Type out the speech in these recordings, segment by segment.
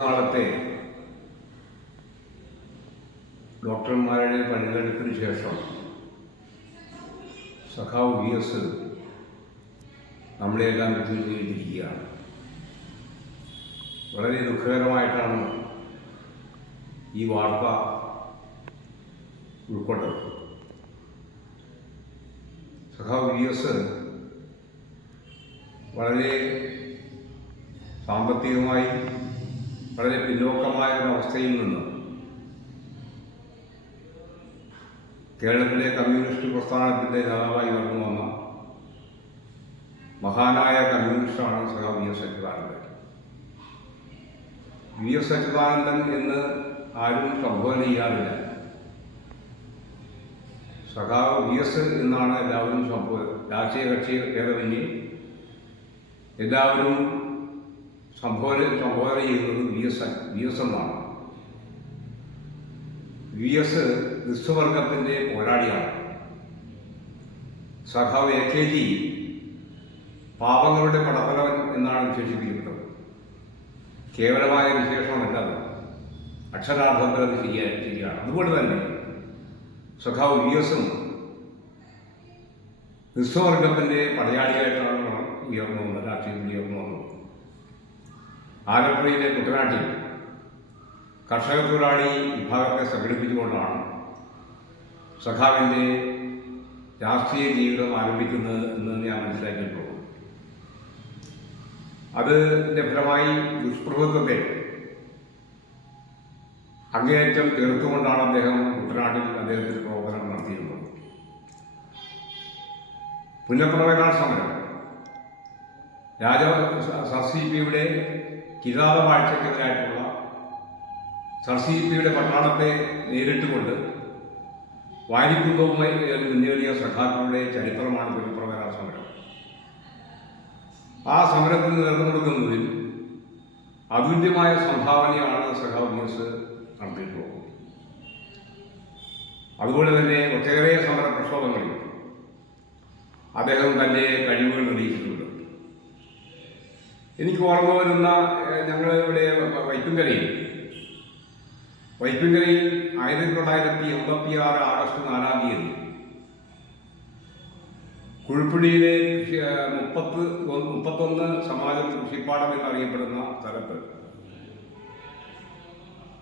നാളത്തെ ഡോക്ടർമാരുടെ പണിതെടുപ്പിന് ശേഷം സഖാവ് വി എസ് നമ്മളെല്ലാം എത്തിയിരിക്കുകയാണ് വളരെ ദുഃഖകരമായിട്ടാണ് ഈ വാർത്ത ഉൾക്കൊണ്ടത് സഖാവ് വി എസ് വളരെ സാമ്പത്തികമായി വളരെ പിന്നോക്കമായ ഒരു അവസ്ഥയിൽ നിന്ന് കേരളത്തിലെ കമ്മ്യൂണിസ്റ്റ് പ്രസ്ഥാനത്തിന്റെ നേതാവായി നടന്നു വന്ന മഹാനായ കമ്മ്യൂണിസ്റ്റാണ് സഹ V S Achuthanandan. V S Achuthanandan എന്ന് ആരും സംബോധന ചെയ്യാറില്ല. സഖാവ് വി എസ് എന്നാണ് എല്ലാവരും സംബോധന രാഷ്ട്രീയ കക്ഷി ഭേദമന്യേ. എല്ലാവരും സംബോധന സംഭാവന ചെയ്യുന്നത് വി എസ് വി എസ് എന്നാണ് വി എസ് ക്രിസ്തുവർഗത്തിന്റെ പോരാളിയാണ്. സഖാവ് എ കെ ജി പാപങ്ങളുടെ പടത്തലവൻ എന്നാണ് വിശേഷിപ്പിക്കപ്പെട്ടത്. കേവലമായ വിശേഷമല്ല അക്ഷരാർത്ഥത്തിൽ അത് ശരിയാ ശരിയാണ്. അതുകൊണ്ട് തന്നെ സഖാവ് വി എസും ക്രിസ്തുവർഗത്തിന്റെ പടയാളിയായിട്ടാണ് ഉയർന്നു വന്നത് രാഷ്ട്രീയത്തിൽ ഉയർന്നു വന്നത്. ആലപ്പുഴയിലെ കുട്ടനാട്ടിൽ കർഷക തൊഴിലാളി വിഭാഗത്തെ സംഘടിപ്പിച്ചുകൊണ്ടാണ് സഖാവിന്റെ രാഷ്ട്രീയ ജീവിതം ആരംഭിക്കുന്നത് എന്ന് ഞാൻ മനസ്സിലാക്കിയിട്ടുള്ളൂ അതിന്റെ ഫലമായി ദുഷ്പ്രഭുത്വത്തെ അങ്ങേയറ്റം തീർത്തുകൊണ്ടാണ് അദ്ദേഹം കുട്ടനാട്ടിൽ അദ്ദേഹത്തിന്റെ പ്രവർത്തനം നടത്തിയിരുന്നത്. പുനഃപ്രവേശന സമരം രാജ സി പിയുടെ കിരാതവാഴ്ചക്കെതിരായിട്ടുള്ള സർ സി പിയുടെ പട്ടാളത്തെ നേരിട്ടുകൊണ്ട് വാരിക്കുംഭവുമായി മുന്നേറിയ സഖാക്കളുടെ ചരിത്രമാണ് പുനഃപ്രവേശന സമരം. ആ സമരത്തിന് നേതൃത്വം കൊടുക്കുന്നതിൽ അതുല്യമായ സംഭാവനയാണ് സഖാവ് ന്യൂസ് നടത്തിയിട്ടുള്ളത്. അതുപോലെ തന്നെ ഒട്ടേറെ സമര പ്രക്ഷോഭങ്ങളിൽ അദ്ദേഹം തന്റെ കഴിവുകൾ തെളിയിച്ചിട്ടുണ്ട്. എനിക്ക് ഓർമ്മ വരുന്ന ഞങ്ങൾ ഇവിടെ വൈപ്പിങ്കരയിൽ വൈപ്പിങ്കരയിൽ ആയിരത്തി തൊള്ളായിരത്തി എൺപത്തി ആറ് ആഗസ്റ്റ് നാലാം തീയതി. ഏഹ്, മുപ്പത്ത് മുപ്പത്തൊന്ന് സമാജം കൃഷിപ്പാടം എന്നറിയപ്പെടുന്ന സ്ഥലത്ത്.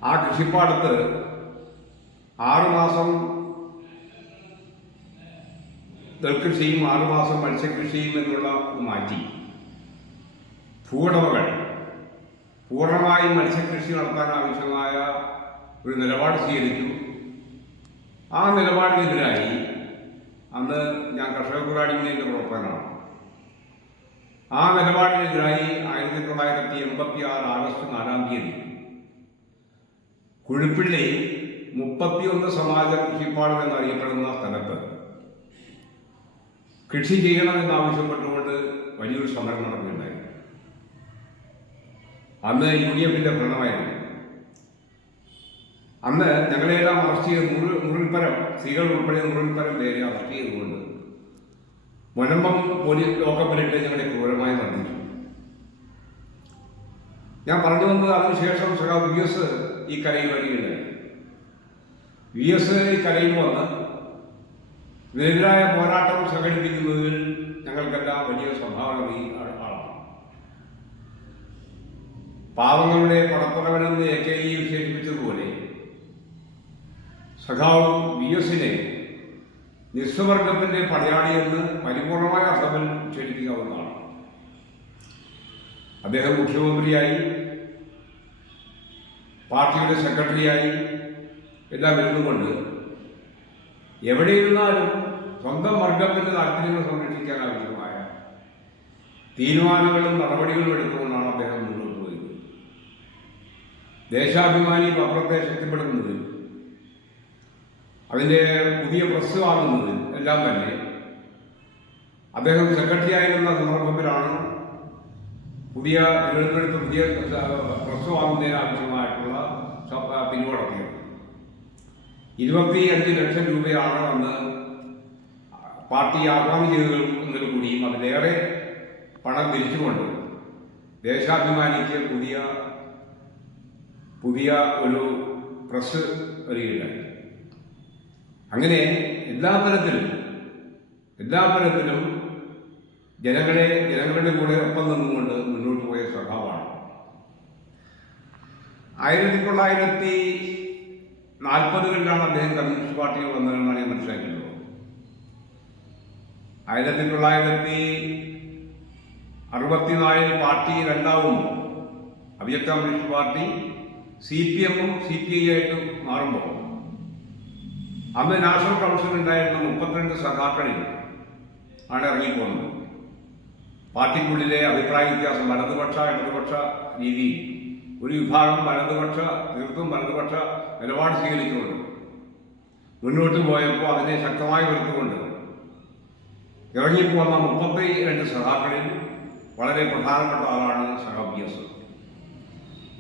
ആ കൃഷിപ്പാടത്ത് ആറുമാസം നെൽകൃഷിയും ആറുമാസം മത്സ്യകൃഷിയും എന്നുള്ള മാറ്റി. ഭൂവുടമകൾ. പൂർണമായും മത്സ്യകൃഷി നടത്താൻ ആവശ്യമായ ഒരു നിലപാട് സ്വീകരിച്ചു. ആ നിലപാടിനെതിരായി അന്ന് ഞാൻ കർഷക പോരാടിയുടെ പ്രവർത്തകനാണ് ആ നിലപാടിനെതിരായി ആയിരത്തി തൊള്ളായിരത്തി എൺപത്തി ആറ് ആഗസ്റ്റ് നാലാം തീയതി കുഴിപ്പിള്ളി മുപ്പത്തിയൊന്ന് സമാജ കൃഷിപ്പാടം എന്നറിയപ്പെടുന്ന സ്ഥലത്ത് കൃഷി ചെയ്യണമെന്നാവശ്യപ്പെട്ടുകൊണ്ട് വലിയൊരു സമരം നടക്കുകയുണ്ടായി അന്ന് യു ഡി എഫിന്റെ ഭരണമായിരുന്നു. അന്ന് ഞങ്ങളെല്ലാം അറസ്റ്റ് ചെയ്ത് മുറി മുറിൽപ്പരം സ്ത്രീകൾ ഉൾപ്പെടെ മുറിൽപ്പരം പേരെ അറസ്റ്റ് ചെയ്തുകൊണ്ട് മുനമ്പം പോലീസ് ലോക്കപ്പിലിട്ട് ഞങ്ങളെ ക്രൂരമായി മർദ്ദിച്ചു. ഞാൻ പറഞ്ഞു വന്നത് അതിനുശേഷം സഖാവ് വി എസ് ഈ കരയിൽ വരികയുണ്ടായി. വി എസ് ഈ കരയിൽ വന്ന് ഇതിനെതിരായ പോരാട്ടം സംഘടിപ്പിക്കുന്നതിൽ ഞങ്ങൾക്കെല്ലാം വലിയ സംഭാവന ആളാണ് പാവങ്ങളുടെ പടപ്പുറവനെന്ന് എ കെ ഇ വിശേഷിപ്പിച്ചതുപോലെ സഖാവ് വി എസിനെ നിസ്വവർഗത്തിന്റെ പടയാളിയെന്ന് പരിപൂർണമായ അർത്ഥത്തിൽ വിശേഷിപ്പിക്കാവുന്നതാണ്. അദ്ദേഹം മുഖ്യമന്ത്രിയായി പാർട്ടിയുടെ സെക്രട്ടറിയായി എല്ലാം ഇരുന്നുകൊണ്ട് എവിടെയിരുന്നാലും സ്വന്തം വർഗത്തിന്റെ താല്പര്യങ്ങൾ സംരക്ഷിക്കാൻ ആവശ്യമായ തീരുമാനങ്ങളും നടപടികളും എടുത്തുകൊണ്ടാണ് ദേശാഭിമാനി പത്രത്തെ ശക്തിപ്പെടുത്തുന്നതിൽ അതിന്റെ പുതിയ പ്രസ് വാങ്ങുന്നതിൽ എല്ലാം തന്നെ അദ്ദേഹം സെക്രട്ടറി ആയിരുന്ന സന്ദർഭത്തിലാണ് പുതിയ തിരുവനന്തപുരത്ത് പുതിയ പ്രസ് വാങ്ങുന്നതിന് ആവശ്യമായിട്ടുള്ള പിരിവടക്കിയത് ഇരുപത്തി അഞ്ച് ലക്ഷം രൂപയാണ് അന്ന് പാർട്ടി ആഹ്വാനം ചെയ്തതിൽ കൂടിയും അതിലേറെ പണം തിരിച്ചുകൊണ്ട് ദേശാഭിമാനിക്ക് പുതിയ പുതിയ ഒരു പ്രസ് വരികയുണ്ടായി. അങ്ങനെ എല്ലാ തരത്തിലും എല്ലാ തരത്തിലും ജനങ്ങളെ ജനങ്ങളുടെ കൂടെ ഒപ്പം നിന്നുകൊണ്ട് മുന്നോട്ട് പോയ സ്വഭാവമാണ്. ആയിരത്തി തൊള്ളായിരത്തി നാൽപ്പതുകളിലാണ് അദ്ദേഹം കമ്മ്യൂണിസ്റ്റ് പാർട്ടിയിൽ വന്നതെന്നാണ് ഞാൻ മനസ്സിലാക്കുന്നത്. ആയിരത്തി തൊള്ളായിരത്തി അറുപത്തിനാലിൽ പാർട്ടി രണ്ടാവും അഭിയക്ത കമ്മ്യൂണിസ്റ്റ് പാർട്ടി സി പി എമ്മും സി പി ഐ ആയിട്ട് മാറുമ്പോൾ അന്ന് നാഷണൽ കൗൺസിൽ ഉണ്ടായിരുന്ന മുപ്പത്തിരണ്ട് സഖാക്കളിൽ ആണ് ഇറങ്ങിപ്പോകുന്നത്. പാർട്ടിക്കുള്ളിലെ അഭിപ്രായ വ്യത്യാസം വലതുപക്ഷ ഇടതുപക്ഷ രീതി ഒരു വിഭാഗം വലതുപക്ഷ തീർത്തും വലതുപക്ഷ നിലപാട് സ്വീകരിച്ചുകൊണ്ട് മുന്നോട്ട് പോയപ്പോൾ അതിനെ ശക്തമായി വെറുത്തുകൊണ്ട് ഇറങ്ങിപ്പോന്ന മുപ്പത്തി രണ്ട് സഖാക്കളിൽ വളരെ പ്രധാനപ്പെട്ട ആളാണ് എസ്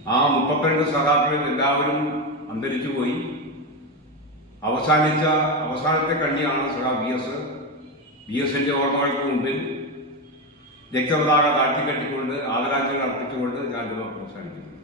ആ മുപ്പത്തിരണ്ട് സഹാബികൾ എല്ലാവരും അന്തരിച്ചു പോയി. അവസാനിച്ച അവസാനത്തെ കണ്ണിയാണ് സഹാ ബി എസ്. ബി എസിന്റെ ഓർമ്മകൾക്ക് മുമ്പിൽ രക്തപതാക താഴ്ത്തിക്കെട്ടിക്കൊണ്ട് ആദരാഞ്ജലികൾ അർപ്പിച്ചുകൊണ്ട് ഞാൻ അവസാനിക്കുന്നു